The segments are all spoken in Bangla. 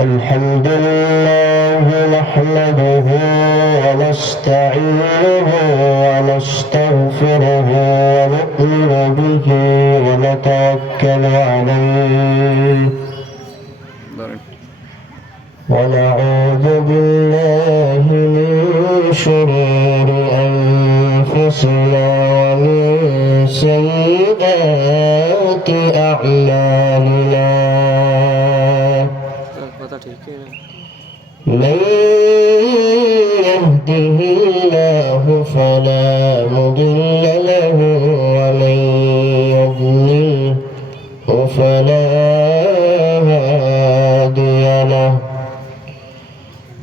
الحمد لله نحمده ونستعينه ونستغفره ونؤمن به ونتوكل عليه ونعوذ بالله من شرور أنفسنا ومن سيئات أعمالنا من يهده الله فلا مضل له ومن يضلله فلا هادي له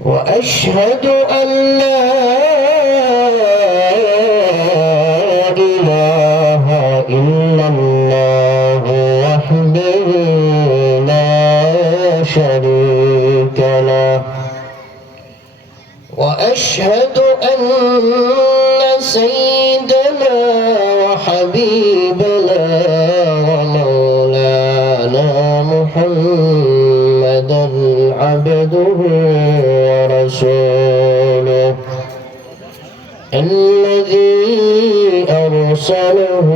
وأشهد أن لا إله إلا الله وحده لا شريك له وأشهد أن سيدنا وحبيبنا ومولانا محمدا عبده ورسوله الذي أرسله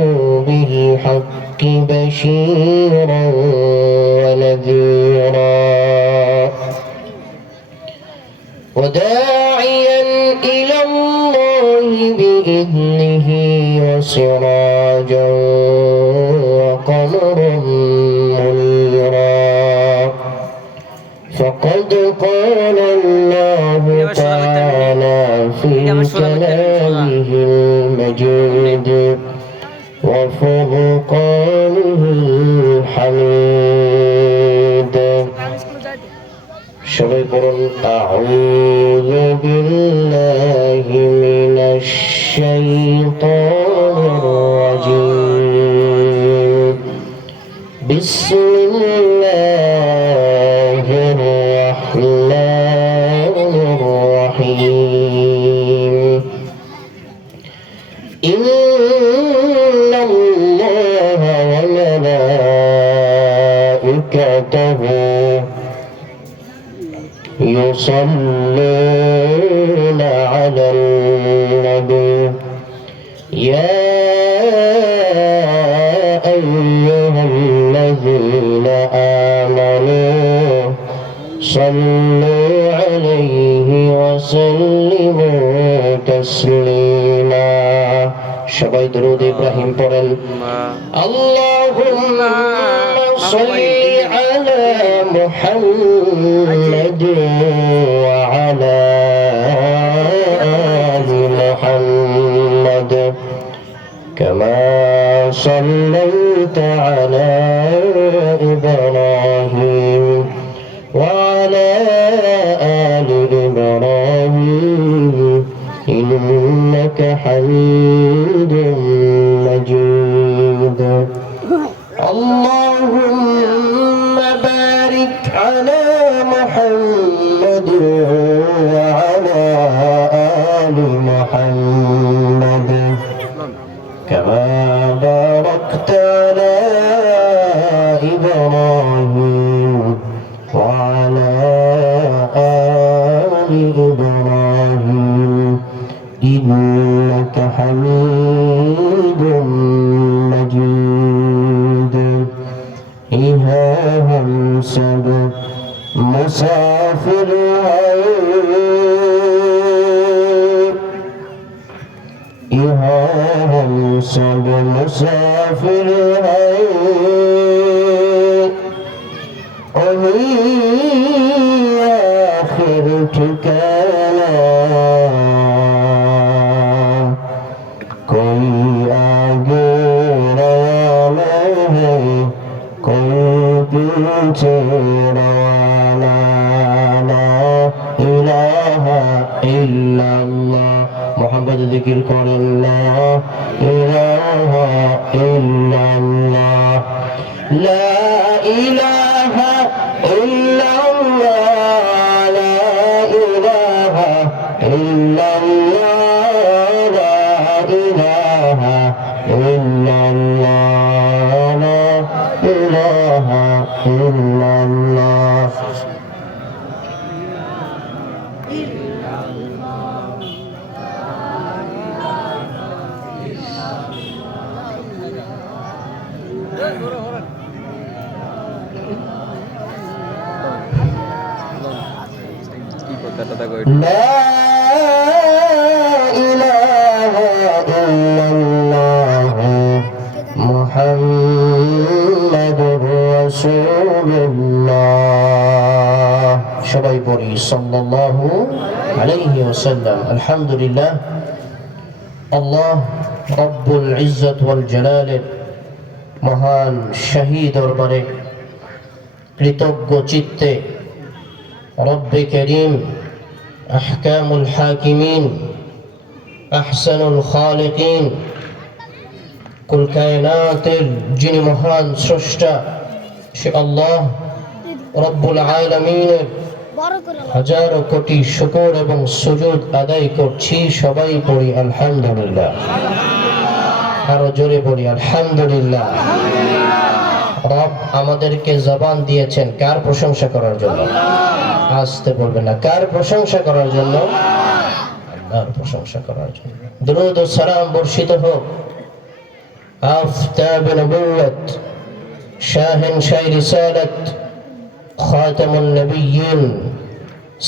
بالحق بشيرا ونذيرا وداعيا إلى الله بإذنه وسراجا وقمرا منيرا فقد قال الله تعالى في كلامه المجيد وفرقانه الحميد أعوذ بالله من الشيطان الرجيم بسم الله الرحمن الرحيم إن الله وملائكته يصلون على النبي يا أيها الذين آمنوا صلوا عليه وسلموا تسليما সবাই দরুদ ইব্রাহিম পড়েন اللهم صل على محمد وعلى آل محمد كما صليت على إبراهيم وعلى آل إبراهيم إنك حميد مجيد اللهم بارك على محمد وعلى آل محمد كما باركت على إبراهيم وعلى آل إبراهيم إنك حميد مجيد هم सब मुसाफिर हैं हम सब मुसाफिर हैं आखिर ठिकाना कोई आगे रवाना है कोई पीछे रवाना ला इलाहा इल्लल्लाह मोहम्मद जिक्र करें ला इलाहा इल्लल्लाह ला इलाहा इल्लल्लाह ला इलाहा इल्लल्लाह ला इलाहा इल्लल्लाह ला ইলাহা ইল্লাল্লাহ। لا إله إلا الله محمد رسول الله সবাই পড়ি সাল্লাল্লাহু আলাইহি ওয়াসাল্লাম। আলহামদুলিল্লাহ, আল্লাহ রব্বুল ইজ্জত ওয়াল জালালের মহান শাহী দরবারে কৃতজ্ঞ চিত্তে রব্বে করিম আহকামুল হাকিমিন আহসানুল খালিকিন কুল কায়নাতের যিনি মহান স্রষ্টা সে আল্লাহ রব্বুল আলামিনের হাজারো কোটি শুকর এবং সুজুদ আদায় করছি। সবাই পড়ি আলহামদুলিল্লাহ, আরো জোরে পড়ি আলহামদুলিল্লাহ। রব আমাদেরকে জবান দিয়েছেন কার প্রশংসা করার জন্য? আসতে বলবেন না, কার প্রশংসা করার জন্য? আল্লাহর প্রশংসা করার জন্য। দুরূদ ও সালাম বর্ষিত হোক আফতাব নবুয়ত শাহেনশাহ রিসালাত খাতামুন নবিয়্যিন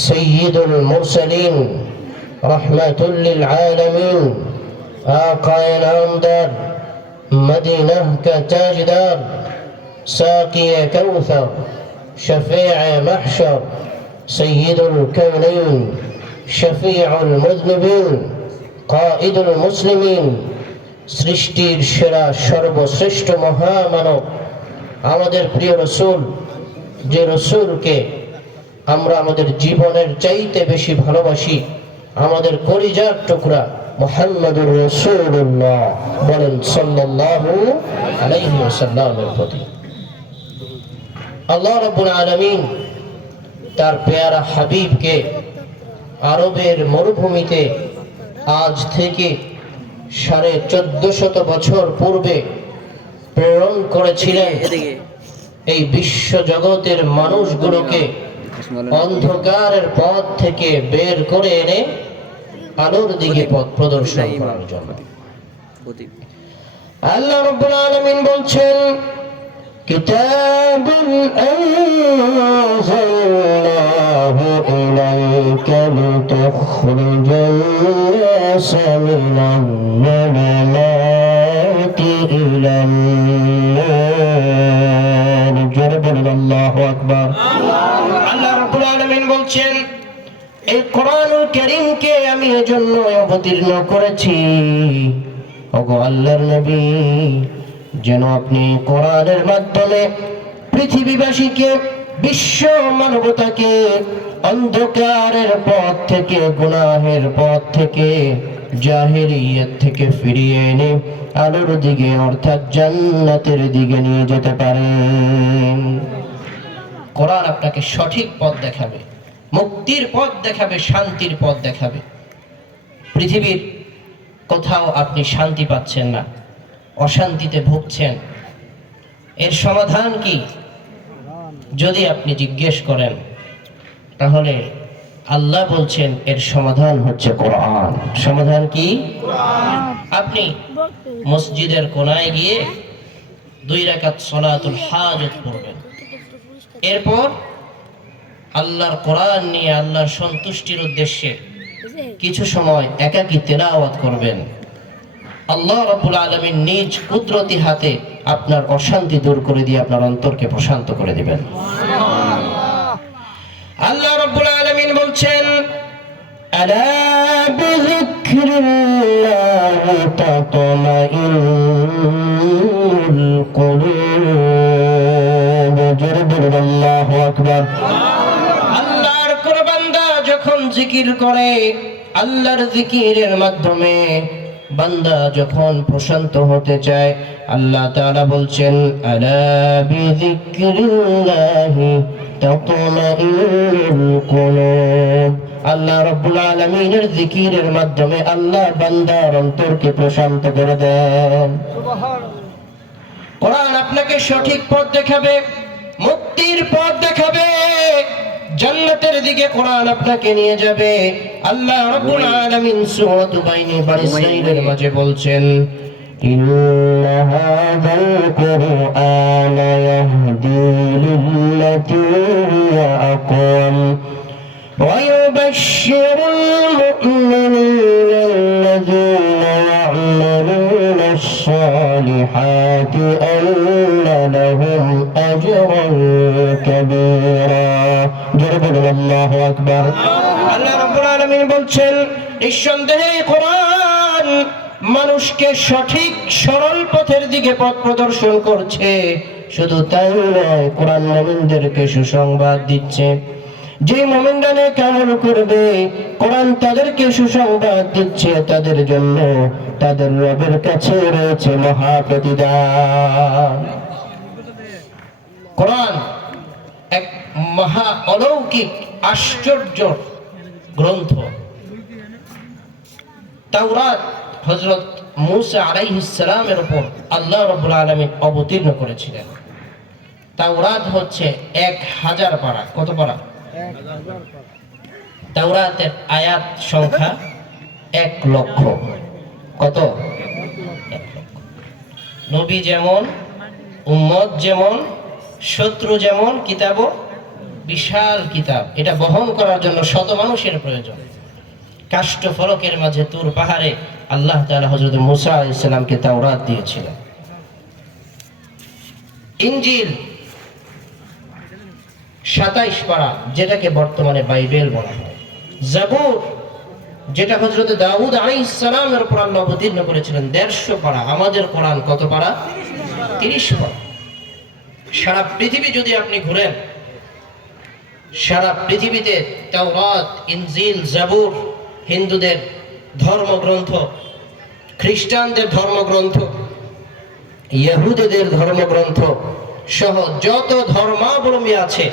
সাইয়্যিদুল মুরসালিন রাহমাতুল লিল আলামিন আকায়ে নামদার মদিনাহ কা তাজদার সাকিয়ে কাউসার শফিয়ে মাহশর সৈয়দুল কাউনাইন শফিউল মুযনিবিন কাঈদুল মুসলিমিন সৃষ্টির সেরা সর্বশ্রেষ্ঠ মহামানব আমাদের প্রিয় রাসূল, যে রাসূলকে আমরা আমাদের জীবনের চাইতে বেশি ভালোবাসি, আমাদের কলিজার টুকরা মুহাম্মদুর রাসূলুল্লাহ বলেন সাল্লাল্লাহু আলাইহি ওয়াসাল্লামের প্রতি আল্লাহ রাব্বুল আলামিন তার পেয়ারা হাবিবকে আরবের মরুভূমিতে আজ থেকে 1450 বছর পূর্বে প্রেরণ করেছিলেন এই বিশ্ব জগতের মানুষগুলোকে অন্ধকারের পথ থেকে বের করে এনে আলোর দিকে পথ প্রদর্শন করার জন্য। আল্লাহ রাব্বুল আলামিন বলছেন কিতাবুন আনজালনাহু ইলাইকা লিতুখরিজান নাসা মিনাল যুলুমাতি ইলান নূর। জোরে বলুন আল্লাহু আকবার। আল্লাহ রাব্বুল আলামিন বলছেন এই কোরআনুল কারীমকে আমি এজন্য অবতীর্ণ করেছি ওগো আল্লাহর নবী, যেন আপনি কোরআনের মাধ্যমে পৃথিবীবাসীকে, বিশ্ব মানবতাকে অন্ধকারের পথ থেকে, গুনাহের পথ থেকে, জাহেলিয়াত থেকে ফিরিয়ে এনে আলোর দিকে অর্থাৎ জান্নাতের দিকে নিয়ে যেতে পারেন। কোরআন আপনাকে সঠিক পথ দেখাবে, মুক্তির পথ দেখাবে, শান্তির পথ দেখাবে। পৃথিবীর কোথাও আপনি শান্তি পাচ্ছেন না, অশান্তিতে ভুগছেন, এর সমাধান কি যদি আপনি জিজ্ঞেস করেন, তাহলে আল্লাহ বলছেন এর সমাধান হচ্ছে কোরআন। সমাধান কি? আপনি মসজিদের কোনায় গিয়ে 2 রাকাত সালাতুল হাজত পড়বেন, এরপর আল্লাহর কোরআন নিয়ে আল্লাহর সন্তুষ্টির উদ্দেশ্যে কিছু সময় একাকী তেলাওয়াত করবেন। আল্লাহ রাব্বুল আলামিন নিজ কুদরতি হাতে আপনার অশান্তি দূর করে দিয়ে আপনার অন্তরকে প্রশান্ত করে দিবেন। আল্লাহ রাব্বুল আলামিন বলছেন আলা বিযিকরিল্লাহি তাতমাইন্নুল কুলুব। জোরে বলুন আল্লাহু আকবার। আল্লাহর কোন বান্দা যখন জিকির করে, আল্লাহর জিকিরের মাধ্যমে বান্দা যখন প্রশান্ত হতে চায়, আল্লাহ তাআলা বলছেন আলা বিযিকরিল্লাহি তাতমাইন্নুল কুলুব। আল্লাহ রাব্বুল আলামিনের জিকিরের মাধ্যমে আল্লাহ বান্দার অন্তরকে প্রশান্ত করে দেন। সুবহানাল্লাহ। কোরআন আপনাকে সঠিক পথ দেখাবে, মুক্তির পথ দেখাবে, জান্নাতের দিকে কোরআন আপনাকে নিয়ে যাবে। আল্লাহ রাব্বুল আলামিন সূরা বাইনি বানি ইসরাঈলের মাঝে বলছেন, ইন্না হাযাল কুরআনা ইয়াহদি লিল্লাতী হিয়া আকওয়াম ওয়া ইউবাশশিরুল মুমিনিনা আল্লাযীনা ইয়া'মালুনা আস-সালিহাতি আন্না লাহুম আজরান কাবীরা। জোরে বলুন আল্লাহু আকবার। আল্লাহ রাব্বুল আলামিন বলছেন, নিঃসন্দেহে কোরআন মানুষকে সঠিক সরল পথের দিকে পথ প্রদর্শন করছে। শুধু তাই নয়, কোরআন মুমিনদেরকে সুসংবাদ দিচ্ছে। যে মুমিনরা নেক আমল করবে, কোরআন তাদেরকে সুসংবাদ দিচ্ছে, তাদের জন্য তাদের রবের কাছে রয়েছে মহা প্রতিদান। কোরআন এক মহা অলৌকিক আশ্চর্য গ্রন্থ। তাওরাত হযরত মূসা আলাইহিস সালামের উপর আল্লাহ রাব্বুল আলামিন অবতীর্ণ করেছিলেন। তাওরাত হচ্ছে 1000 পারা। কত পারা? 1000 পারা। তাওরাতের আয়াত সংখ্যা 1 লক্ষ। কত? 1 লক্ষ। নবী যেমন, উম্মত যেমন, শত্রু যেমন, কিতাবও বিশাল কিতাব। এটা বহন করার জন্য শত মানুষের প্রয়োজন। কাষ্ঠ ফলকের মাঝে তুর পাহাড়ে আল্লাহ তাআলা হযরত মূসা আলাইহিস সালামকে তাওরাত দিয়েছিলেন। ইনজিল 27 পারা, যেটাকে বর্তমানে বাইবেল বলা হয়। জাবুর, যেটা হযরত দাউদ আলাইহিস সালামের উপর আল্লাহ অবতীর্ণ করেছিলেন, 150 পারা। আমাদের কোরআন কত পারা? 30 পারা। সারা পৃথিবী যদি আপনি ঘুরেন, সারা পৃথিবীতে তাওরাত, ইনজিল, জাবুর হিন্দুদের ধর্মগ্রন্থ, খ্রিস্টানদের ধর্মগ্রন্থ, ইহুদিদের ধর্মগ্রন্থ সহ যত ধর্মাবলম্বী আছে,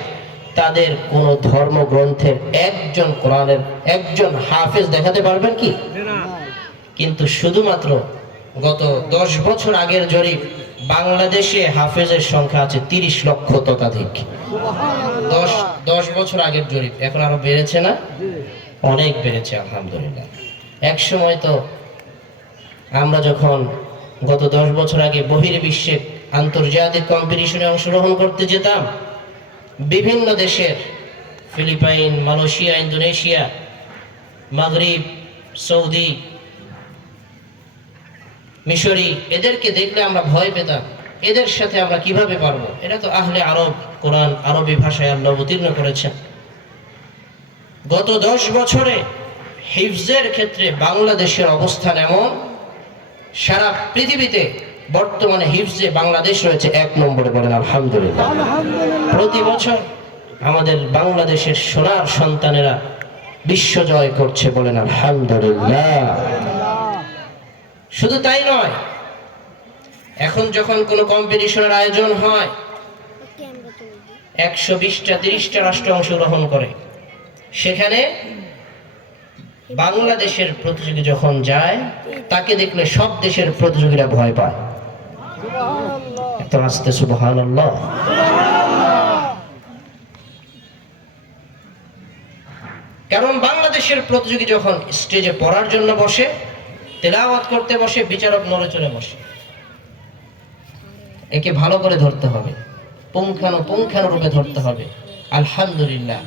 তাদের কোন ধর্মগ্রন্থের একজন কোরআনের একজন হাফেজ দেখাতে পারবেন কি? কিন্তু শুধুমাত্র গত 10 বছর আগের জরিপ, বাংলাদেশে হাফেজের সংখ্যা আছে 30 লক্ষ ততোধিক। 10 বছর আগের জরিপ। এখন আরো বেড়েছে না? অনেক বেড়েছে আলহামদুলিল্লাহ। এক সময় তো আমরা যখন গত 10 বছর আগে বহির্বিশ্বে আন্তর্জাতিক কম্পিটিশনে অংশগ্রহণ করতে যেতাম, বিভিন্ন দেশের, ফিলিপাইন, মালয়েশিয়া, ইন্দোনেশিয়া, মাগরিব, সৌদি, মিশরি, এদেরকে দেখলে আমরা ভয় পেতাম। এদের সাথে আমরা কিভাবে পারবো? এরা তো আহলে আরব, কোরআন আরবি ভাষায় আল্লাহ অবতীর্ণ করেছেন। গত 10 বছরে হিফজের ক্ষেত্রে বাংলাদেশের অবস্থান এমন, সারা পৃথিবীতে বর্তমানে হিফজে বাংলাদেশ রয়েছে 1 নম্বরে। বলেন আলহামদুলিল্লাহ। প্রতি বছর আমাদের বাংলাদেশের সোনার সন্তানেরা বিশ্ব জয় করছে। বলেন আলহামদুলিল্লাহ। শুধু তাই নয়, এখন যখন কোনো কম্পিটিশনের আয়োজন হয়, 120টা 30টা রাষ্ট্র অংশগ্রহণ করে, সেখানে বাংলাদেশের প্রতিযোগী যখন যায়, তাকে দেখলে সব দেশের প্রতিযোগীরা ভয় পায়। এত আস্তে সুবহানাল্লাহ। কারণ বাংলাদেশের প্রতিযোগী যখন স্টেজে পড়ার জন্য বসে, তেলাওয়াত করতে বসে, বিচারক নড়ে চড়ে বসে। একে ভালো করে ধরতে হবে, পুঙ্খানুপুঙ্খানুরূপে ধরতে হবে। আলহামদুলিল্লাহ,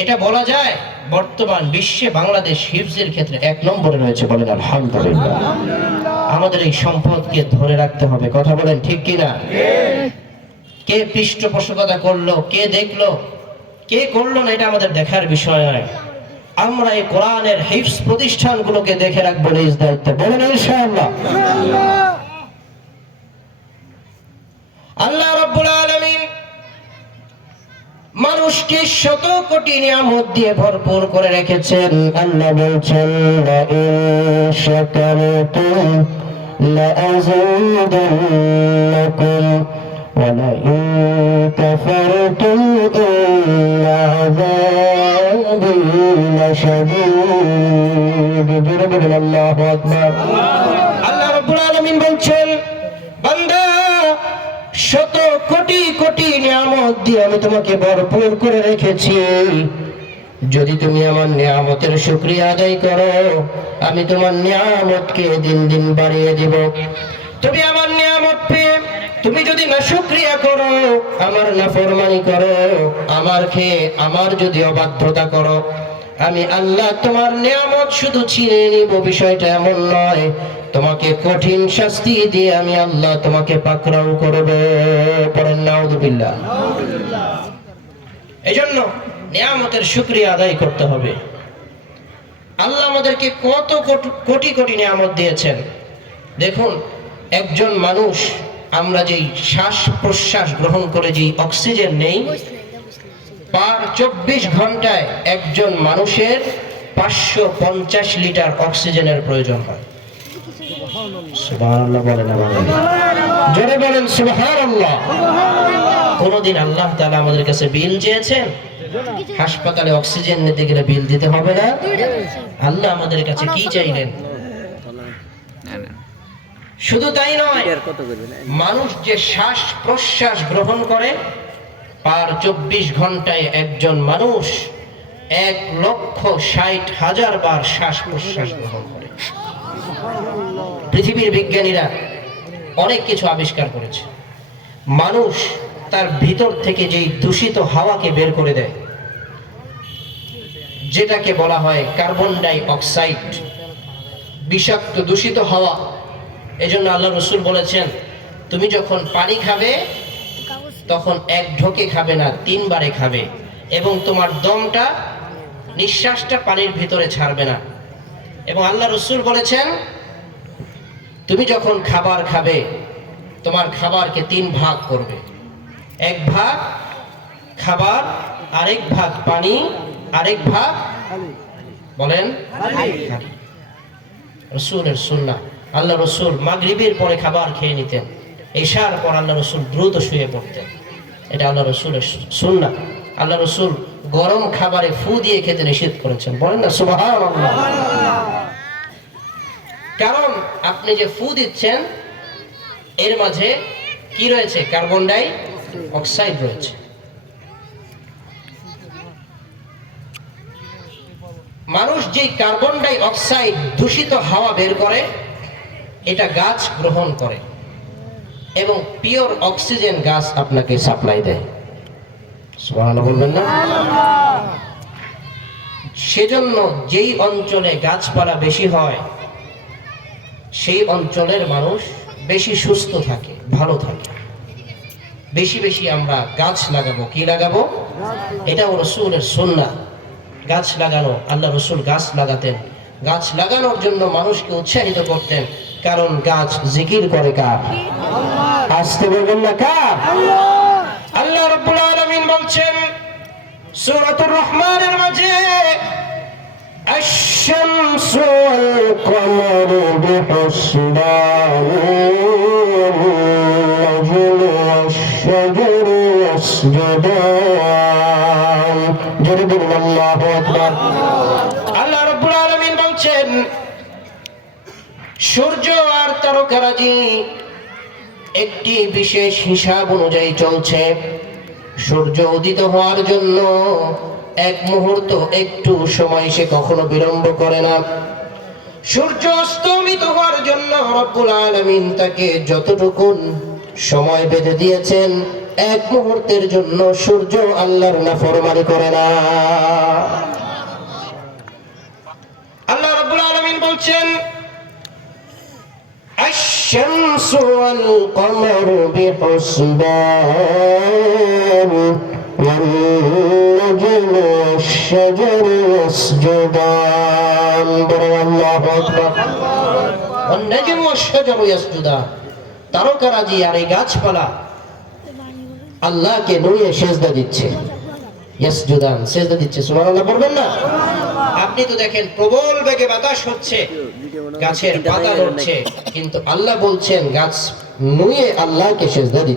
এটা বলা যায় বর্তমান বিশ্বে বাংলাদেশ হিফজের ক্ষেত্রে 1 নম্বরে রয়েছে। বলেন আলহামদুলিল্লাহ। আমাদের এই সম্পদকে ধরে রাখতে হবে। কথা বলেন ঠিক কিনা? কে পৃষ্ঠপোষকতা করলো, কে দেখলো, কে করলো না, এটা আমাদের দেখার বিষয় নয়। আমরা এই কোরআনের হিফজ প্রতিষ্ঠানগুলোকে দেখে রাখবো নিজ দায়িত্বে। বলেন ইনশাআল্লাহ। আল্লাহ রাব্বুল আলামিন মানুষকে শত কোটি নিয়ামত দিয়ে ভরপুর করে রেখেছেন। আল্লাহ বলছেন, লা ইন শাকারতুম লা আযীদান্নাকুম ওয়া লা ইন কাফারতুম ইন্না আযাবি লাশাদীদ। আল্লাহু আকবার। আল্লাহ রাব্বুল আলামিন বলছেন, শত কোটি কোটি নিয়ামত দিয়ে আমি তোমাকে ভরপুর করে রেখেছি। যদি তুমি আমার নিয়ামতের শুকরিয়া আদায় করো, আমি তোমার নিয়ামতকে দিন দিন বাড়িয়ে দিব। তুমি আমার নিয়ামত পেয়ে তুমি যদি না শুকরিয়া করো, আমার নাফরমানি করো, আমার যদি অবাধ্যতা করো, আমি আল্লাহ তোমার নিয়ামত শুধু ছিনে নিব। বিষয়টা এমন নয়, তোমাকে কঠিন শাস্তি দিয়ে আমি আল্লাহ তোমাকে পাকড়াও করব। পড়েন নাউযুবিল্লাহ। এজন্য নিয়ামতের শুকরিয়া আদায় করতে হবে। আল্লাহ আমাদেরকে কত কোটি কোটি নিয়ামত দিয়েছেন। দেখুন, একজন মানুষ, আমরা যেই শ্বাস প্রশ্বাস গ্রহণ করে যে অক্সিজেন নেই, পার 24 ঘন্টায় একজন মানুষের 550 লিটার অক্সিজেনের প্রয়োজন হয়। সুবহানাল্লাহ বলেন না বলেন? জোরে বলেন সুবহানাল্লাহ। কোনদিন আল্লাহ তাআলা আমাদের কাছে বিল চেয়েছেন? হাসপাতালে অক্সিজেন নিতে গেলে বিল দিতে হবে না? আল্লাহ আমাদের কাছে কি চাইলেন? শুধু তাই নয়, মানুষ যে শ্বাস প্রশ্বাস গ্রহণ করে, পার 24 ঘন্টায় একজন মানুষ 1,60,000 বার শ্বাস প্রশ্বাস গ্রহণ করে। পৃথিবীর বিজ্ঞানীরা অনেক কিছু আবিষ্কার করেছে। মানুষ তার ভিতর থেকে যেই দূষিত হাওয়াকে বের করে দেয়, যেটাকে বলা হয় কার্বন ডাই অক্সাইড, বিষাক্ত দূষিত হাওয়া। এজন্য আল্লাহ রাসূল বলেছেন, তুমি যখন পানি খাবে তখন এক ঢোকে খাবে না, 3 বারে খাবে, এবং তোমার দমটা, নিঃশ্বাসটা পানির ভিতরে ছাড়বে না। এবং আল্লাহ রাসূল বলেছেন, তুমি যখন খাবার খাবে তোমার খাবারকে 3 ভাগ করবে। 1 ভাগ খাবার, আরেক ভাগ পানি, আরেক ভাগ বলেন রাসূলের সুন্নাহ। আল্লাহ রাসূল মাগরিবের পরে খাবার খেয়ে নিতেন, এশার পর আল্লাহ রাসূল দ্রুত শুয়ে পড়তেন। এটা আল্লাহ রাসূলের সুন্নাহ। আল্লাহ রাসূল গরম খাবারে ফু দিয়ে খেতে নিষেধ করেছেন। বলেন না সুবহানাল্লাহ। কারণ আপনি যে ফু দিচ্ছেন এর মাঝে কি রয়েছে? কার্বন ডাই অক্সাইড রয়েছে। মানুষ যে কার্বন ডাই অক্সাইড দূষিত হাওয়া বের করে, এটা গাছ গ্রহণ করে এবং পিওর অক্সিজেন গাছ আপনাকে সাপ্লাই দেয়। সুবহানাল্লাহ বলবেন না? সেজন্য যেই অঞ্চলে গাছপালা বেশি হয় সেই অঞ্চলের মানুষ বেশি সুস্থ থাকে, ভালো থাকে। বেশি বেশি আমরা গাছ লাগাবো। কি লাগাবো? এটা রাসূলের সুন্নাহ। গাছ লাগানো, আল্লাহ রাসূল গাছ লাগাতেন। গাছ লাগানোর জন্য মানুষকে উৎসাহিত করতেন, কারণ গাছ জিকির করে কার? আসতে বলবেন না কার? আল্লাহ রাব্বুল আলামিন বলছেন সূরাতুর রহমানের মাঝে, الشمس والقمر بحسبان والنجم والشجر يسجدان جرب الله أكبر। আল্লাহ রাব্বুল আলামিন বলছেন, সূর্য আর তারকারাজি একটি বিশেষ হিসাব অনুযায়ী চলছে। সূর্য উদিত হওয়ার জন্য 1 মুহূর্ত একটু সময় সে কখনো বিলম্ব করে না। সূর্য অস্তমিত হওয়ার জন্য রব্বুল আলামিন তাকে যতটুকু সময় বেঁধে দিয়েছেন, 1 মুহূর্তের জন্য সূর্য আল্লাহর নাফরমানি করে না। আল্লাহ রাব্বুল আলামিন বলছেন, الشمس والقمر بحسبان والنجم والشجر يسجدان الله أكبر والنجم والشجر يسجدان। তারকারাজি আর এই গাছপালা আল্লাহকে নুয়ে সেজদা দিচ্ছে। ইয়াসজুদান, সেজদা দিচ্ছে। সুবহানাল্লাহ বলবেন না? আপনি তো দেখেন প্রবল বেগে বাতাস হচ্ছে, গাছের পাতা নড়ছে, কিন্তু আল্লাহ বলছেন গাছ নুয়ে আল্লাহকে সেজদা দিচ্ছে।